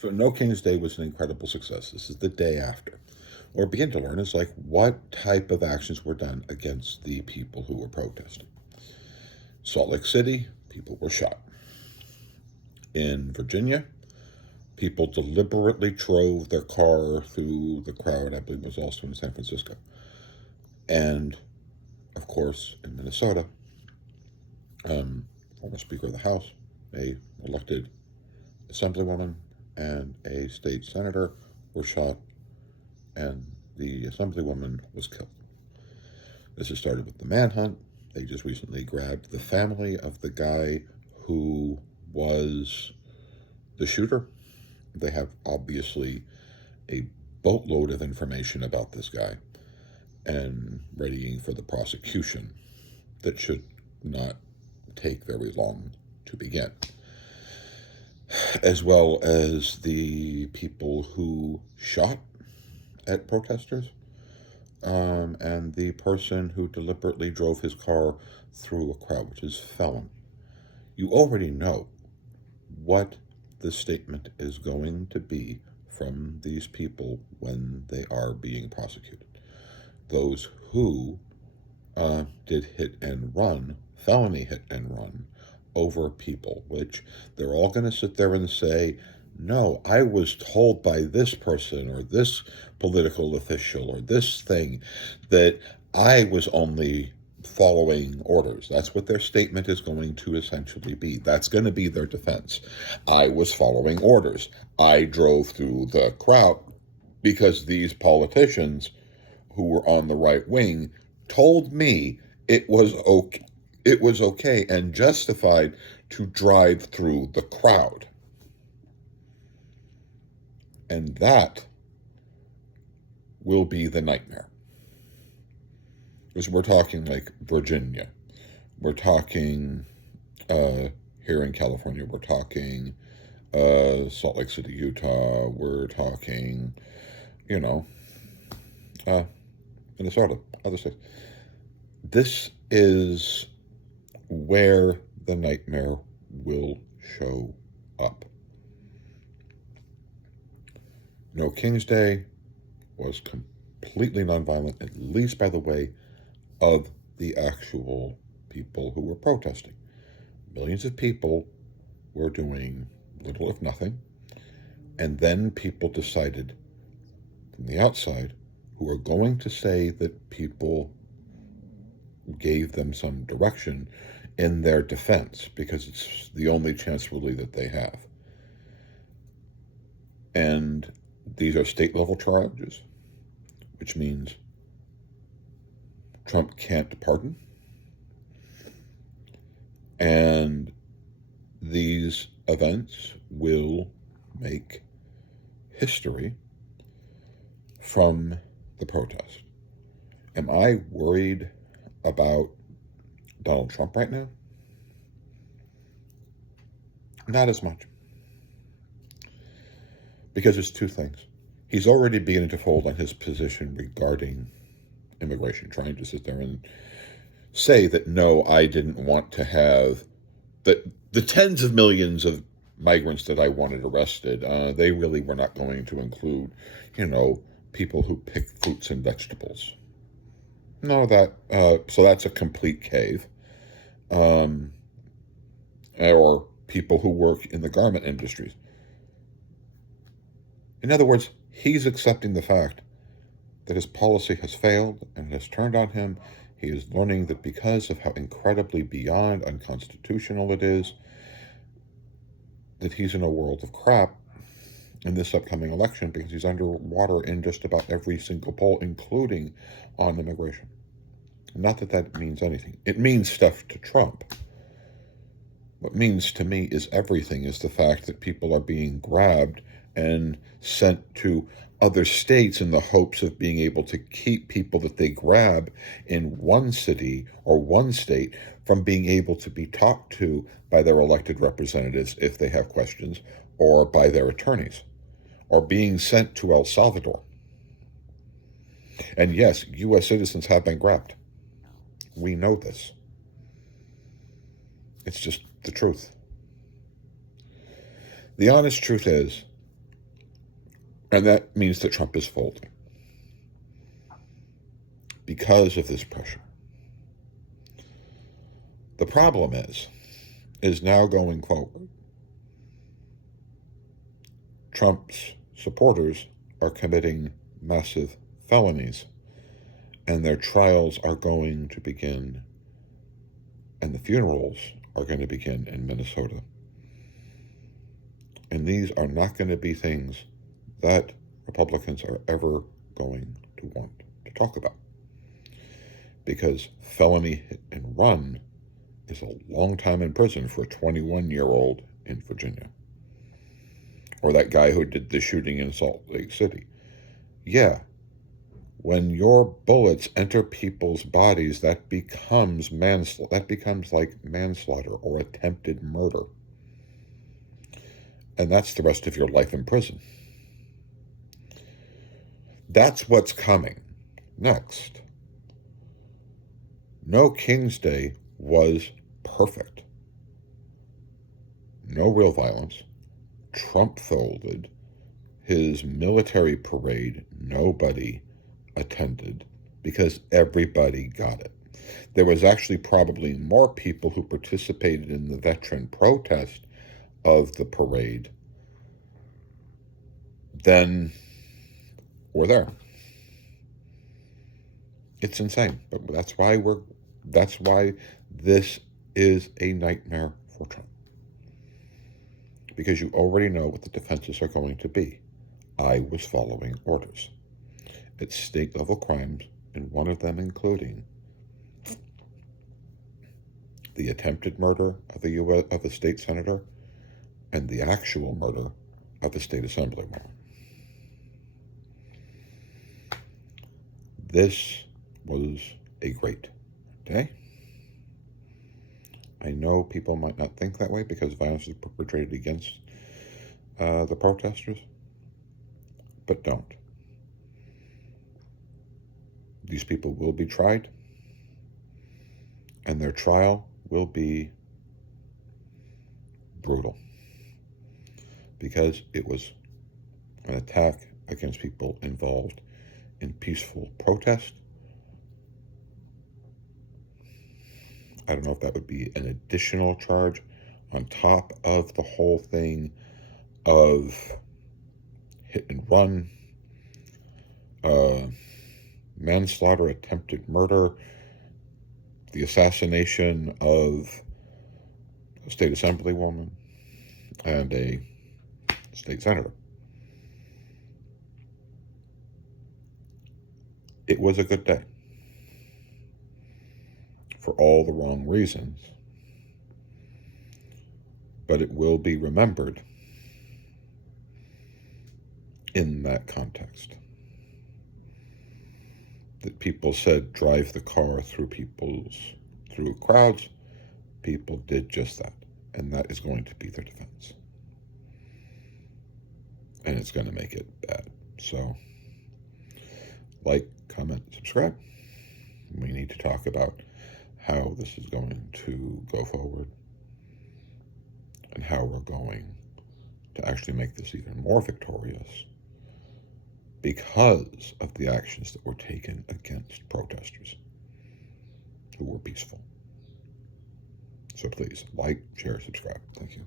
So No King's Day was an incredible success. This is the day after. What we begin to learn is like what type of actions were done against the people who were protesting. Salt Lake City, people were shot. In Virginia, people deliberately drove their car through the crowd. I believe it was also in San Francisco. And, of course, in Minnesota, former Speaker of the House, a elected assemblywoman, and a state senator were shot, and the assemblywoman was killed. This has started with the manhunt. They just recently grabbed the family of the guy who was the shooter. They have obviously a boatload of information about this guy and readying for the prosecution that should not take very long to begin, as well as the people who shot at protesters, and the person who deliberately drove his car through a crowd, which is felony. You already know what the statement is going to be from these people when they are being prosecuted. Those who did hit and run, felony hit and run, over people, which they're all going to sit there and say, no, I was told by this person or this political official or this thing that I was only following orders. That's what their statement is going to essentially be. That's going to be their defense. I was following orders. I drove through the crowd because these politicians who were on the right wing told me it was okay and justified to drive through the crowd. And that will be the nightmare. Because we're talking like Virginia. We're talking here in California. We're talking Salt Lake City, Utah. We're talking, Minnesota, other states. This is where the nightmare will show up. No King's Day was completely nonviolent, at least by the way of the actual people who were protesting. Millions of people were doing little if nothing, and then people decided from the outside who are going to say that people gave them some direction in their defense because it's the only chance really that they have. And these are state level charges, which means Trump can't pardon. And these events will make history from the protest. Am I worried about Donald Trump right now? Not as much. Because it's two things. He's already beginning to fold on his position regarding immigration, trying to sit there and say that, no, I didn't want to have the tens of millions of migrants that I wanted arrested. They really were not going to include, people who pick fruits and vegetables. No, so that's a complete cave. Or people who work in the garment industries. In other words, he's accepting the fact that his policy has failed and has turned on him. He is learning that because of how incredibly beyond unconstitutional it is, that he's in a world of crap in this upcoming election because he's underwater in just about every single poll, including on immigration. Not that that means anything. It means stuff to Trump. What it means to me is everything, is the fact that people are being grabbed and sent to other states in the hopes of being able to keep people that they grab in one city or one state from being able to be talked to by their elected representatives if they have questions, or by their attorneys, or being sent to El Salvador. And yes, U.S. citizens have been grabbed. We know this. It's just the truth. The honest truth is, And that means that Trump is folding because of this pressure. The problem is now going forward, Trump's supporters are committing massive felonies, and their trials are going to begin, and the funerals are going to begin in Minnesota. And these are not going to be things that Republicans are ever going to want to talk about. Because felony hit and run is a long time in prison for a 21-year-old in Virginia. Or that guy who did the shooting in Salt Lake City. Yeah, when your bullets enter people's bodies, that becomes manslaughter. That becomes like manslaughter or attempted murder. And that's the rest of your life in prison. That's what's coming next. No King's Day was perfect. No real violence. Trump folded. His military parade, nobody attended because everybody got it. There was actually probably more people who participated in the veteran protest of the parade than were there. It's insane, but that's why this is a nightmare for Trump. Because you already know what the defenses are going to be. I was following orders. It's state-level crimes, and one of them including the attempted murder of a state senator and the actual murder of a state assemblywoman. This was a great day. I know people might not think that way because violence is perpetrated against the protesters, but don't. These people will be tried, and their trial will be brutal because it was an attack against people involved in peaceful protest. I don't know if that would be an additional charge on top of the whole thing of hit and run, manslaughter, attempted murder, the assassination of a state assemblywoman and a state senator. It was a good day for all the wrong reasons, but it will be remembered in that context. That people said drive the car through crowds. People did just that, and that is going to be their defense, and it's going to make it bad. So like, comment, subscribe. We need to talk about how this is going to go forward and how we're going to actually make this even more victorious because of the actions that were taken against protesters who were peaceful. So please, like, share, subscribe. Thank you.